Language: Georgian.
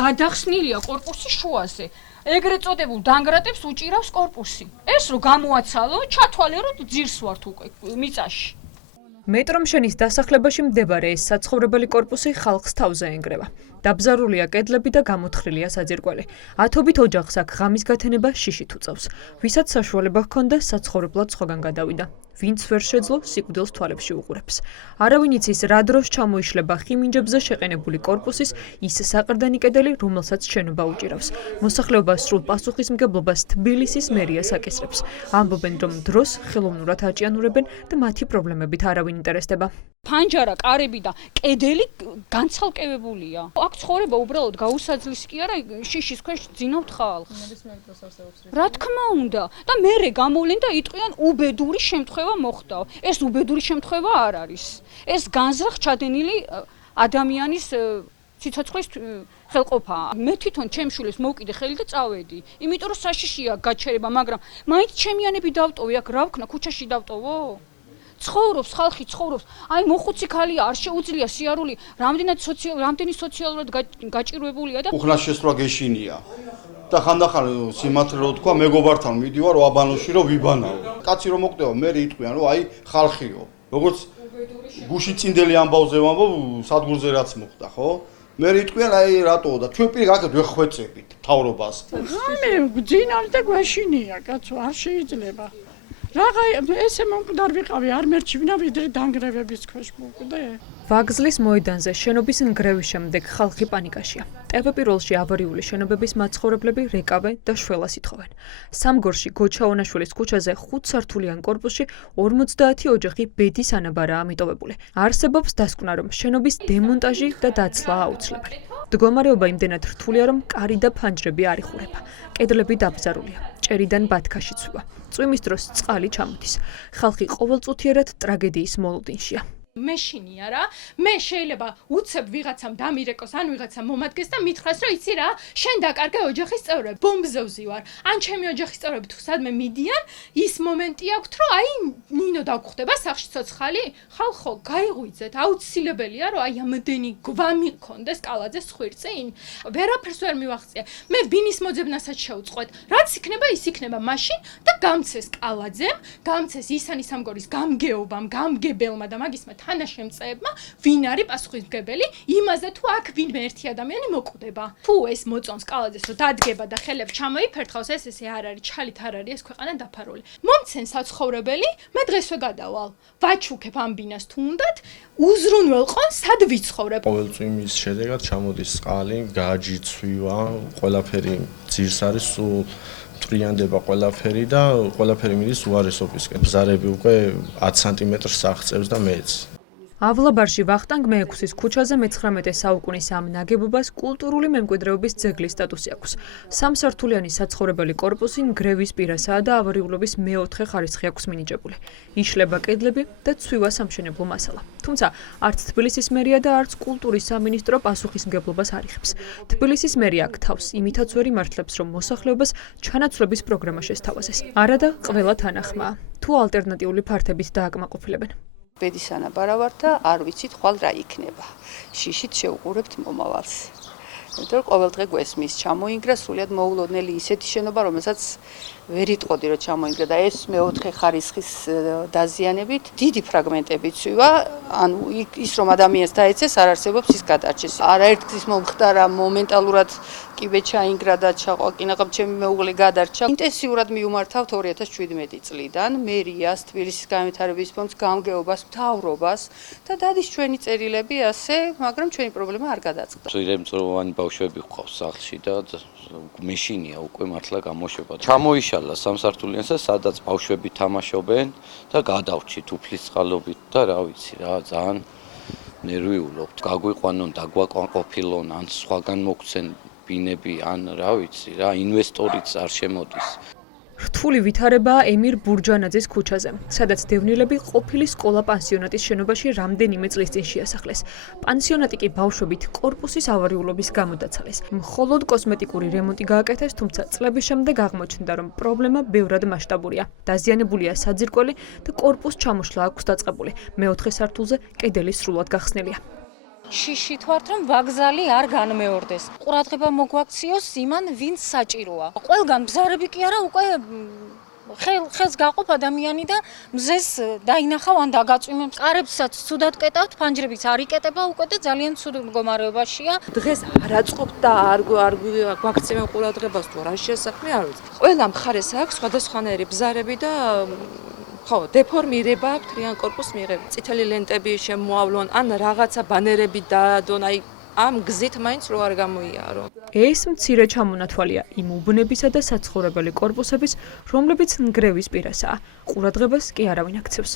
გადახსნილია კორპუსის შუაზე. ეგრეთ წოდებულ დანგრატებს უჭირავს კორპუსი. ეს რო გამოაცალო, ჩათვალე რომ ძირს ვართ უკვე მიწაში. მეტრომშენის დასახლებაში მდებარე ეს საცხოვრებელი კორპუსი ხალხს თავზე ენგრევა. დაბზარულია კედლები და გამოთხრილია საძირკველი. ათობით ოჯახს აქ ღამის გათენება შიშით უწევს. ვისაც საშუალება ჰქონდა საცხოვრებლად სხვაგან გადავიდა. ვინც ვერ შეძლო, სიკვდილს თვალებში უყურებს. არავინ იცის რა დროს ჩამოიშლება ხიმინჯებზე შეყენებული კორპუსის ის საყრდენი კედელი, რომელსაც შენობა უჭირავს. მოსახლეობა სრულ პასუხისმგებლობას თბილისის მერიას აკისრებს. ამბობენ, რომ დროს ხელოვნურად აჭიანურებენ და მათი პრობლემებით არავინ ინტერესდება. ფანჯარა, კარები და კედელი განცალკევებულია. აქ ცხოვრება უბრალოდ გაუსაძლისი კი არა, შიშის ქვეშ ძინავთ ხალხს. რა თქმა უნდა, და მერე გამოვლენ და იტყვიან უბედური შემთხვევა მოხდა. ეს უბედური შემთხვევა არ არის. ეს განზრახ ჩადენილი ადამიანის სიცოცხლის ხელყოფაა. მე თვითონ ჩემ შვილებს მოვკიდე ხელი და წავედი. იმიტომ რომ საშიშია გაჩერება, მაგრამ მაინც ჩემიანები დავტოვე აქ, რა ვქნა, ქუჩაში დავტოვო? ცხოვრობს ხალხი ცხოვრობს. აი მოხუცი ქალია, არ შეუძლია სიარული, რამდენი სოციალურად გაჭირვებულია და უხნას შესწრა გეშინია. და ხანდახან სიმართლე რო თქვა, მეგობართან მიდივარ აბანოში რომ ვიბანაო. კაცი რომ მოკვდება, მე იტყვიან რომ აი ხალხიო. როგორც გუში წინდელი ამბავზე ვამბობ, სადგურზე რაც მოხდა, ხო? მე იტყვიან აი რატოა და ჩვენ პირი გაკეთე ვეხვეწებით თავრობას. მე გძინალი და გვაშინია, კაცო, არ შეიძლება. რაღა ესე მომკვდარ ვიყავი, არ მერჩივნა ვიდრე დანგრევების ქვეშ მოვკვდე. ვაგზლის მოედანზე შენობის ნგრევის შემდეგ ხალხი პანიკაშია. ტევპიროლში ავარიული შენობების მაცხოვრებლები რეკავენ და შველას ითხოვენ. სამგორში გოჩაონაშვილის ქუჩაზე 5 სართულიან კორპუსში 50 ოჯახი ბედის ანაბარაა მიტოვებული. არსებობს დასკვნა, რომ შენობის დემონტაჟი და დაცლა აუცილებელი. მდგომარეობა იმდენად რთულია, რომ კარი და ფანჯრები არ იხურება. კედლები დაბზარულია. ჭერიდან ბათქაში ცვივა. წვიმის დროს წყალი ჩამოდის. ხალხი ყოველწუთიერად ტრაგედიის მოლოდინშია. მეშინია რა, მე შეიძლება უცებ ვიღაცამ დამირეკოს, ან ვიღაცამ მომადგეს და მითხრას, რომ იცი რა, შენ დაკარგე ოჯახის წევრები, ბომბზევზი ვარ. ან ჩემი ოჯახის წევრები თუ სადმე მიდიან, ის მომენტი აქვთ, რომ აი ნინო დაგხვდება სახში ცოცხალი, ხალხო, გაიღვიძეთ, აუცილებელია, რომ აი ამდენი გვამი გქონდეს კალაძეს ხვირწინ. ვერაფერს ვერ მივახციე. მე ბინის მოძებნასაც შევწყვეტ. რაც იქნება, ის იქნება მაშინ და გამცეს კალაძემ, გამცეს ისანი სამგორის გამგეობამ, გამგებელმა და მაგისმა თანაშემწეებმა ვინ არის პასუხისმგებელი იმაზე თუ აქ ვინმე ერთი ადამიანი მოკვდება. თუ ეს მოწონს კალაძეს რომ დადგება და ხელებს ჩამოიფერთხავს, ესე არ არის, ჩალით არ არის ეს ქვეყანა დაფარული. მომცენ საცხოვრებელი, მე დღესვე გადავალ. ვაჩუქებ ამ ბინას თუ უნდათ, უზრუნველყონ სად ვიცხოვრებ. ყოველ წვიმის შედეგად ჩამოდის წყალი, გაჯი, ცვივა, ყველაფერი ძირს არის, სულ ტრიანდება ყველაფერი და ყველაფერი მიდის უარესობისკენ. ბზარები უკვე 10 სანტიმეტრს აღწევს და მეც. ავლაბარში ვახტანგ მეექვსის ქუჩაზე მე-19 საუკუნის ამ ნაგებობას კულტურული მემკვიდრეობის ძეგლის სტატუსი აქვს. სამსართულიანი საცხოვრებელი კორპუსი ნგრევის პირასაა და ავარიულობის მე-4 ხარისხი აქვს მინიჭებული. იშლება კედლები და ცვივა სამშენებლო მასალა. თუმცა არც თბილისის მერია და არც კულტურის სამინისტრო პასუხისმგებლობას არ იღებს. თბილისის მერია აქ თავს იმითაც ვერ იმართლებს, რომ მოსახლეობას ჩანაცვლების პროგრამა შესთავაზეს. არა და ყველა თანახმაა. თუ ალტერნატიული ფართებით დააკმაყოფილებენ. ბედის ანაბარა ვარ და არ ვიცით ხვალ რა იქნება. შიშით შევუყურებთ მომავალს. იმიტომ რომ ყოველდღე გვესმის ჩამოინგრა სრულიად მოულოდნელი ისეთი შენობა, რომელსაც ვერ იტყოდი რომ ჩამოინგრა და ეს მე-4 ხარისხის დაზიანებით დიდი ფრაგმენტები ცვივა, ანუ ის რომ ადამიანს დაეცეს არ არსებობს ის გადარჩეს. არაერთგზის მომხდარა მომენტალურად კიბე ჩაინგრა და ჩაყვაკინაღამ ჩემი მეუღლე გადარჩა. ინტენსიურად მიუმართავთ 2017 წლიდან მერიას, თბილისის განვითარების ფონდს, გამგეობას, მთავრობას და დადის ჩვენი წერილები ასე, მაგრამ ჩვენი პრობლემა არ გადაწყდა. ძირემწვეროვანი ბავშვები ყავს სახლში და მეშინია უკვე მართლა გამოშვება. ჩამოიშალა სამსართულიანსა, სადაც ბავშვები თამაშობენ და გადავრჩით უფლის წყალობით და რა ვიცი რა, ძალიან ნერვიულობთ. გაგვიყვანონ, დაგვაკმაყოფილონ, ან სხვაგან მოგცენ ბინები, ან რა ვიცი რა, ინვესტორიც არ შემოდის. რთული ვითარებაა ემირ ბურჯანაძის ქუჩაზე, სადაც დევნილები ყოფილი სკოლა-პანსიონატის შენობაში რამდენიმე წლის წინ შეასახლეს. პანსიონატი კი ბავშვებით კორპუსის ავარიულობის გამო დაცალეს. მხოლოდ კოსმეტიკური რემონტი გააკეთეს, თუმცა წლების შემდეგ აღმოჩნდა, რომ პრობლემა ბევრად მასშტაბურია. დაზიანებულია საძირკველი და კორპუს ჩამოშლა აქვს დაწყებული. მე-4 სართულზე კედელი სრულად გახსნილია. შიშით ვართ, რომ ვაგზალი არ განმეორდეს. ყურადღება მოგვაქციოს იმან, ვინც საჭიროა. ყველგან ბზარები კი არა, უკვე ხელს გაყოფ ადამიანი და მზეს დაინახავ ან დაგაწვიმებს. კარებსაც ცუდად კეტავთ, ფანჯრებიც არ იკეტება უკვე და ძალიან ცუდ მდგომარეობაშია. დღეს არ აწყობთ და არ გვაქცევენ ყურადღებას თუ რა შესაქმე არ ვიცი. ყველა მხარეს აქვს სხვადასხვანაირი ბზარები და ხო, დეფორმირება აქვს თლიან კორპუსს მიიღებით. წითელი ლენტები შემოავლონ, ან რაღაცა ბანერები დაადონ, აი ამ გზით მაინც რო არ გამოიარო. ეს მცირე ჩამონათვალია იმ უბნებისა და საცხოვრებელი კორპუსების, რომლებიც ნგრევის პირასაა. ყურადღებას კი არავინ აქცევს.